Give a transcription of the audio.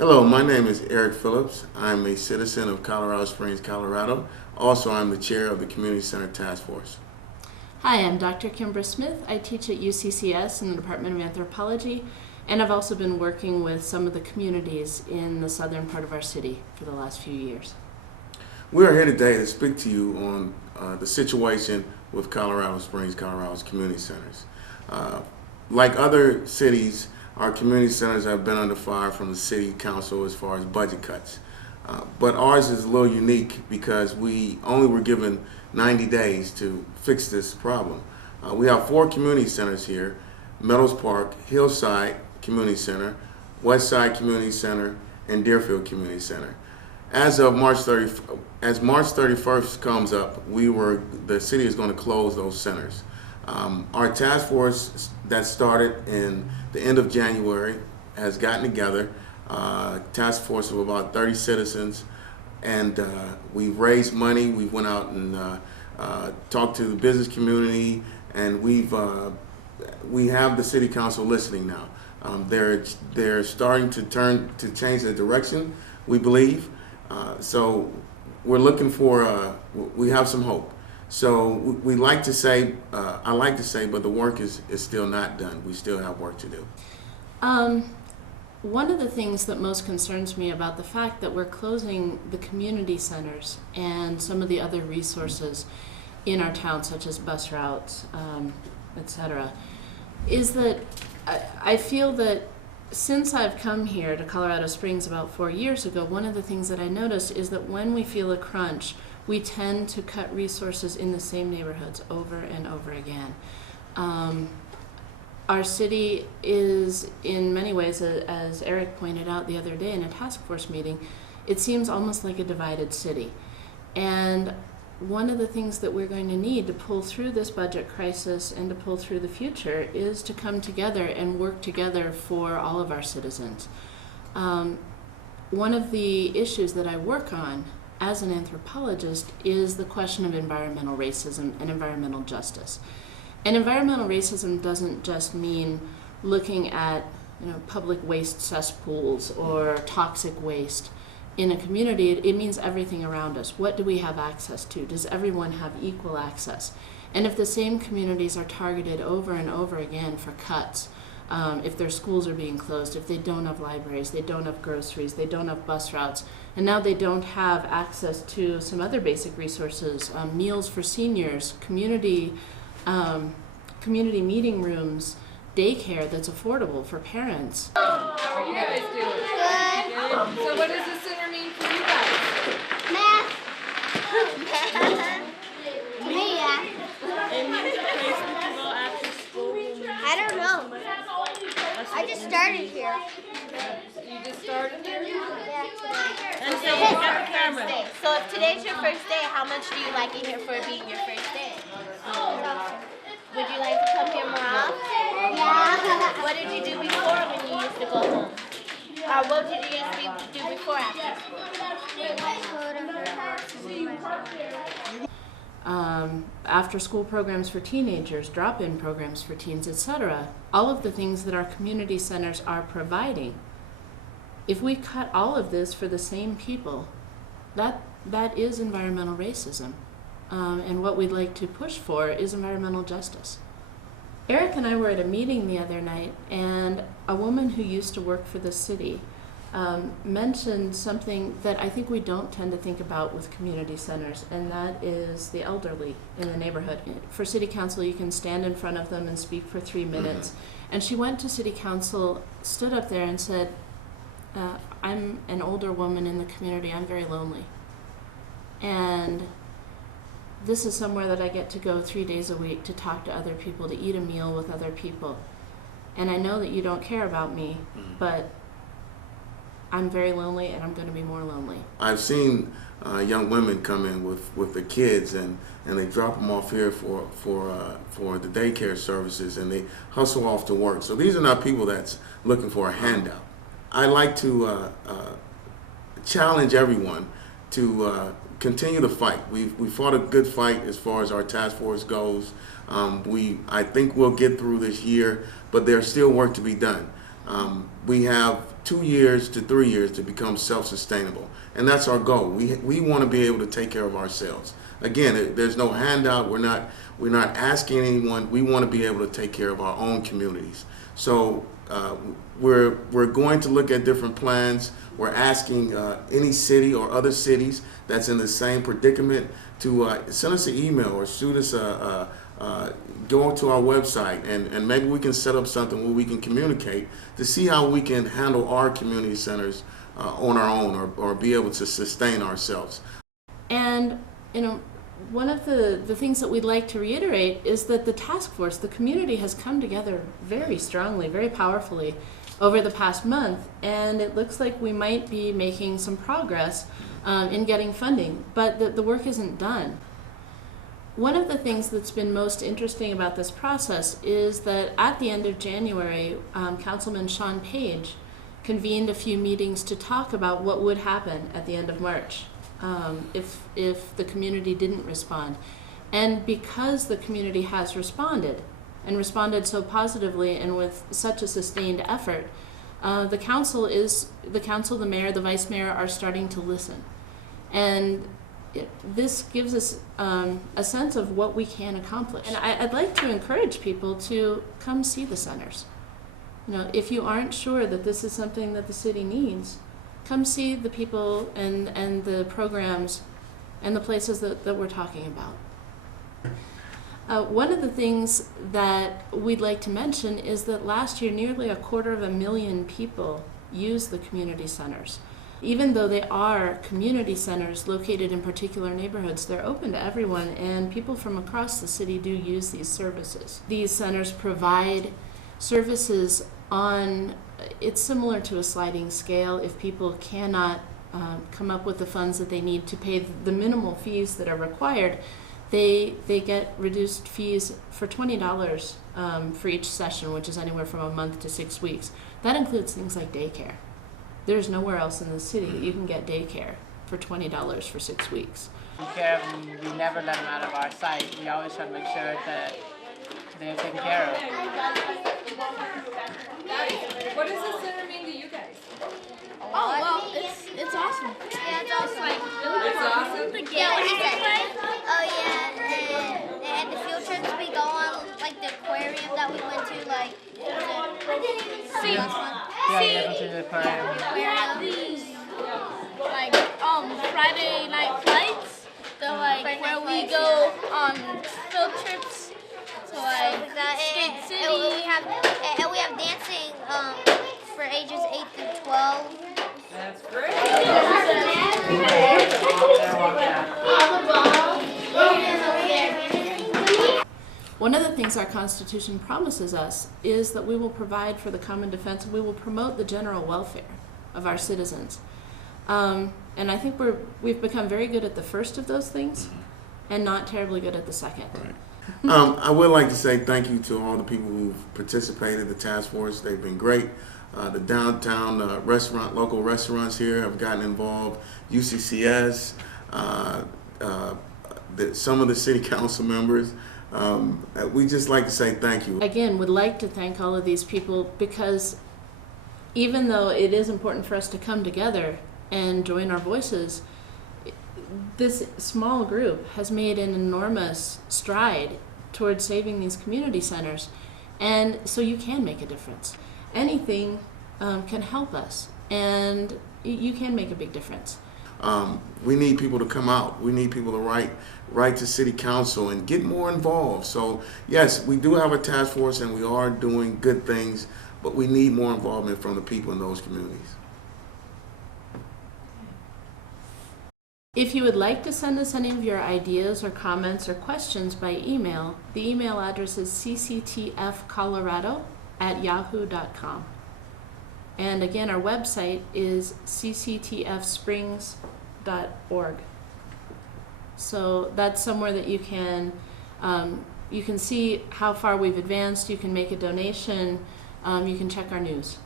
Hello, my name is Eric Phillips. I'm a citizen of Colorado Springs, Colorado. Also, I'm the chair of the Community Center Task Force. Hi, I'm Dr. Kimbra Smith. I teach at UCCS in the Department of Anthropology, and I've also been working with some of the communities in the southern part of our city for the last few years. We are here today to speak to you on the situation with Colorado Springs, Colorado's community centers. Like other cities, our community centers have been under fire from the city council as far as budget cuts. But ours is a little unique because we only were given 90 days to fix this problem. We have 4 community centers here: Meadows Park, Hillside Community Center, Westside Community Center, and Deerfield Community Center. As March 31st comes up, the city is going to close those centers. Our task force that started in the end of January has gotten together, task force of about 30 citizens, and we've raised money. We went out and talked to the business community, and we have the city council listening now. They're starting to change the direction, we believe. So we're looking for, we have some hope. So we like to say, I like to say, but the work is still not done. We still have work to do. One of the things that most concerns me about the fact that we're closing the community centers and some of the other resources in our town, such as bus routes, etc., is that I feel that since I've come here to Colorado Springs about 4 years ago, one of the things that I noticed is that when we feel a crunch, we tend to cut resources in the same neighborhoods over and over again. Our city is, in many ways, as Eric pointed out the other day in a task force meeting, it seems almost like a divided city. And one of the things that we're going to need to pull through this budget crisis and to pull through the future is to come together and work together for all of our citizens. One of the issues that I work on as an anthropologist is the question of environmental racism and environmental justice. And environmental racism doesn't just mean looking at public waste cesspools or toxic waste in a community. It means everything around us. What do we have access to? Does everyone have equal access? And if the same communities are targeted over and over again for cuts, if their schools are being closed, if they don't have libraries, they don't have groceries, they don't have bus routes, and now they don't have access to some other basic resources, meals for seniors, community meeting rooms, daycare that's affordable for parents. How are you guys doing? Good. So what does this center mean for you guys? Math. Math. It means a place we can go after school. I don't know. I just started here. You just started here? Yeah, today. And so we got the camera. So if today's your first day, how much do you like it here for it being your first day? Would you like to come here more often? Yeah. What did you do before when you used to go home? Or what did you used to do before after school? After school programs for teenagers, drop-in programs for teens, etc. All of the things that our community centers are providing. If we cut all of this for the same people, that is environmental racism. And what we'd like to push for is environmental justice. Eric and I were at a meeting the other night, and a woman who used to work for the city mentioned something that I think we don't tend to think about with community centers, and that is the elderly in the neighborhood. For city council, you can stand in front of them and speak for 3 minutes. And she went to city council, stood up there and said, I'm an older woman in the community, I'm very lonely. And this is somewhere that I get to go 3 days a week to talk to other people, to eat a meal with other people. And I know that you don't care about me, but I'm very lonely and I'm going to be more lonely. I've seen young women come in with the kids, and they drop them off here for the daycare services, and they hustle off to work. So these are not people that's looking for a handout. I like to challenge everyone to continue to fight. We fought a good fight as far as our task force goes. I think we'll get through this year, but there's still work to be done. We have 2 years to 3 years to become self-sustainable, and that's our goal. We want to be able to take care of ourselves. Again, there's no handout. We're not asking anyone. We want to be able to take care of our own communities. So we're going to look at different plans. We're asking any city or other cities that's in the same predicament to send us an email or shoot us go to our website, and maybe we can set up something where we can communicate to see how we can handle our community centers on our own, or be able to sustain ourselves. And one of the things that we'd like to reiterate is that the task force, the community, has come together very strongly, very powerfully over the past month, and it looks like we might be making some progress in getting funding, but the work isn't done. One of the things that's been most interesting about this process is that at the end of January, Councilman Sean Page convened a few meetings to talk about what would happen at the end of March if the community didn't respond. And because the community has responded, and responded so positively and with such a sustained effort, the council, the mayor, the vice mayor are starting to listen. And this gives us a sense of what we can accomplish. And I'd like to encourage people to come see the centers. If you aren't sure that this is something that the city needs, come see the people and the programs and the places that we're talking about. One of the things that we'd like to mention is that last year nearly 250,000 people used the community centers. Even though they are community centers located in particular neighborhoods, they're open to everyone, and people from across the city do use these services. These centers provide services it's similar to a sliding scale. If people cannot come up with the funds that they need to pay the minimal fees that are required, they get reduced fees for $20 for each session, which is anywhere from a month to 6 weeks. That includes things like daycare. There's nowhere else in the city that you can get daycare for $20 for 6 weeks. We never let them out of our sight. We always try to make sure that they're taken care of. What does the center mean to you guys? Oh, well, it's awesome. Yeah, it's awesome. It's awesome. Yeah, what he said. Oh, yeah, and the field trips we go on, like the aquarium that we went to, like, Yeah, we never to the aquarium. we have these, like, Friday night flights, where we go on field trips to, like, Skate City. And we have dancing, for ages 8 through 12. That's great. One of the things our Constitution promises us is that we will provide for the common defense, and we will promote the general welfare of our citizens. And I think we've become very good at the first of those things and not terribly good at the second. Right. I would like to say thank you to all the people who've participated in the task force. They've been great. The downtown local restaurants here have gotten involved. UCCS, some of the city council members. We just like to say thank you. Again, would like to thank all of these people, because even though it is important for us to come together and join our voices, this small group has made an enormous stride towards saving these community centers. And so you can make a difference. Anything can help us, and you can make a big difference. We need people to come out. We need people to write to city council and get more involved. So yes, we do have a task force and we are doing good things, but we need more involvement from the people in those communities. If you would like to send us any of your ideas or comments or questions by email, the email address is cctfcolorado@yahoo.com. And again, our website is cctfsprings.org. So that's somewhere that you can see how far we've advanced. You can make a donation. You can check our news.